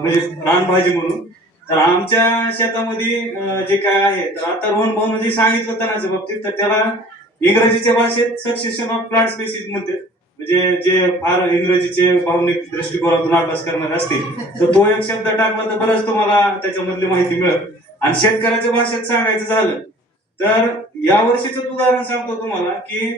म्हणजे रानभाजी म्हणून. तर आमच्या शेतामध्ये जे काय आहे, तर आता रोहन भाऊन जे सांगितलं तणाच्या बाबतीत, तर त्याला इंग्रजीच्या भाषेत सक्सेशन ऑफ प्लांट स्पेसिस म्हणते. म्हणजे जे फार इंग्रजीचे भावनिक दृष्टिकोनातून अभ्यास करणारे असतील तर तो एक शब्द टाकला तर बरंच तुम्हाला त्याच्यामधली माहिती मिळेल. आणि शेतकऱ्याच्या भाषेत सांगायचं झालं तर या वर्षीच उदाहरण सांगतो तुम्हाला की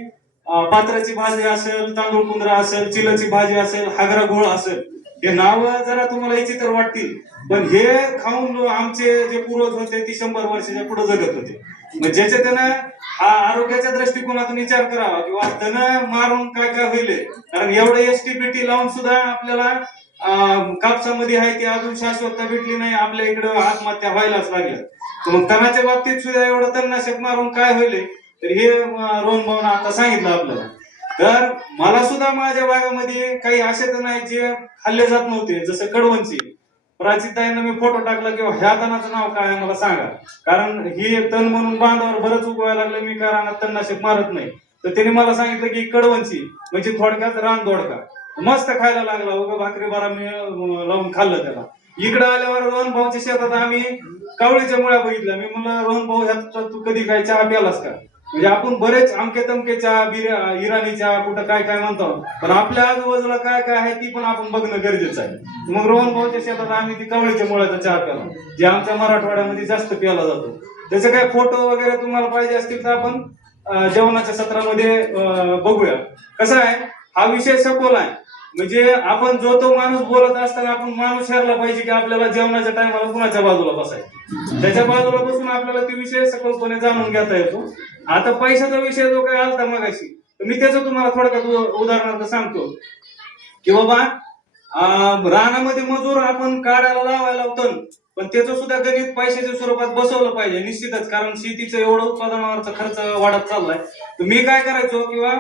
पात्राची भाजी असेल, तांदूळ कुंद्रा असेल, चिलची भाजी असेल, हागरा गोळ असेल, हे नाव जरा तुम्हाला विचित्र वाटतील, पण हे खाऊन आमचे जे पूर्वज होते ते 100 वर्षाच्या पुढे जगत होते. मग ज्याच्या त्यानं हा आरोग्याच्या दृष्टिकोनातून विचार करावा किंवा त्यानं मारून काय काय होईल, कारण एवढं एसटीपीटी लावून सुद्धा आपल्याला कापसामध्ये आहे ती अजून शाश्वतता भेटली नाही, आपल्या इकडं आत्महत्या व्हायलाच लागल्या. तर मग तणाच्या बाबतीत सुद्धा एवढं तणनाशक मारून काय होईल, तर हे रोहन भाऊन आता सांगितलं आपल्याला. तर मला सुद्धा माझ्या भागामध्ये काही असे तर नाही जे खाल्ले जात नव्हते, जसं कडवंची. प्राचीताईनं मी फोटो टाकला किंवा ह्या तणाचं नाव काय आहे मला सांगा, कारण ही तण म्हणून बांधावर बरंच उगवायला लागलं, मी कारण तणनाशक मारत नाही. तर त्याने मला सांगितलं की कडवंची म्हणजे थोडक्यात रान दोडका. मस्त खायला लागला, उगा भाकरी बारा मी लावून खाल्लं त्याला. इकडे आल्यावर रोहन भाऊच्या शेतात आम्ही कावळीच्या मुळ्या बघितल्या. मी म्हणलं रोहन भाऊ ह्यात तू कधी काय चहा प्यालास का? म्हणजे आपण बरेच अमके तमके चहा, इराणी चहा, कुठं काय काय म्हणतो, पण आपल्या आजूबाजूला काय काय आहे ती पण आपण बघणं गरजेचं आहे. मग रोहन भाऊच्या शेतात आम्ही ती कवळीच्या मुळ्याचा चहा प्याला, जे आमच्या मराठवाड्यामध्ये जास्त प्याला जातो. त्याचे काय फोटो वगैरे तुम्हाला पाहिजे असतील तर आपण जेवणाच्या सत्रामध्ये बघूया. कसं आहे, हा विषय सखोल आहे. म्हणजे आपण जो तो माणूस बोलत असताना आपण माणूस ठरला पाहिजे की आपल्याला जेवणाच्या टायमाला कुणाच्या बाजूला बसायचं, त्याच्या बाजूला बसून आपल्याला ती विषय सखोलपणे जाणून घेता येतो. आता पैशाचा विषय जो काही आलता मगाशी, तर मी त्याचं तुम्हाला थोडक्यात उदाहरणार्थ सांगतो की बाबा रानामध्ये मजूर आपण काढायला लावायला लावतो, पण त्याचं सुद्धा गणित पैशाच्या स्वरूपात बसवलं पाहिजे निश्चितच, कारण शेतीचं एवढं उत्पादनावरचा खर्च वाढत चाललाय. तर मी काय करायचो किंवा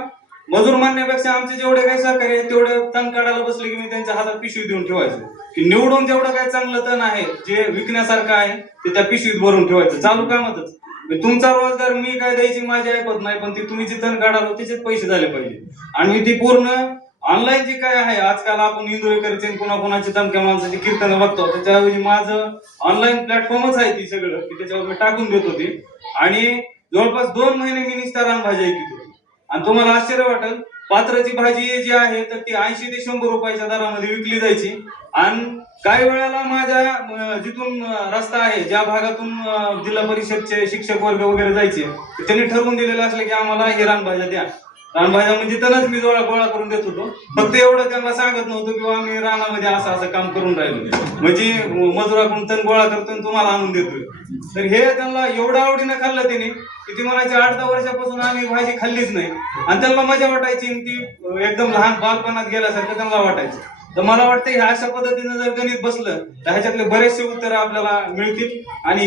मजूर म्हणण्यापेक्षा आमचे जेवढे काही सहकारी आहेत तेवढे तण काढायला बसले की मी त्यांच्या हातात पिशवी देऊन ठेवायचो, की निवडून जेवढं काय चांगलं तण आहे जे विकण्यासारखं आहे ते त्या पिशवीत भरून ठेवायचं चालू कामातच. तुमचा रोजगार मी काय द्यायची माझी ऐकत नाही, पण ती तुम्ही जे तण काढाल त्याचेच पैसे झाले पाहिजे. आणि ती पूर्ण ऑनलाईन जे काय आहे, आजकाल आपण इंदोरीकरचे कोणाकोणाची धमक्या माणसाची कीर्तन बघतो, त्याच्याऐवजी माझं ऑनलाईन प्लॅटफॉर्मच आहे ती सगळं की त्याच्यावर मी टाकून देत होती. आणि जवळपास 2 महिने मी निस्ता रानभाज्या ऐकत होतो. आणि तुम्हाला आश्चर्य वाटेल, पात्राची भाजी जी आहे तर ती 80 ते 100 रुपयाच्या दरामध्ये विकली जायची. आणि काही वेळेला माझ्या जिथून रस्ता आहे, ज्या भागातून जिल्हा परिषदचे शिक्षक वर्ग वगैरे जायचे, त्यांनी ठरवून दिलेलं असलं की आम्हाला हे रानभाज्या द्या. रानभाज्या म्हणजे तणच मी गोळा करून देत होतो. फक्त एवढं त्यांना सांगत नव्हतं किंवा आम्ही रानामध्ये असं काम करून राहिलो, म्हणजे मजुराकडून तण गोळा करतोय तुम्हाला आणून देतोय. तर हे त्यांना एवढं आवडीनं खाल्लं त्याने की ती म्हणायची 8-10 वर्षापासून आम्ही भाजी खाल्लीच नाही. आणि त्यांना मजा वाटायची, ती एकदम लहान बालपणात गेल्यासारखं त्यांना वाटायचं. तर मला वाटतं ह्या अशा पद्धतीनं जर गणित बसलं तर ह्याच्यातले बरेचसे उत्तर आपल्याला मिळतील. आणि